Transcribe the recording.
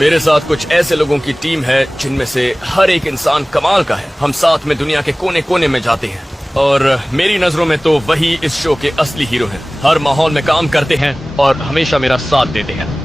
मेरे साथ कुछ ऐसे लोगों की टीम है जिनमें से हर एक इंसान कमाल का है। हम साथ में दुनिया के कोने कोने में जाते हैं और मेरी नजरों में तो वही इस शो के असली हीरो हैं। हर माहौल में काम करते हैं और हमेशा मेरा साथ देते हैं।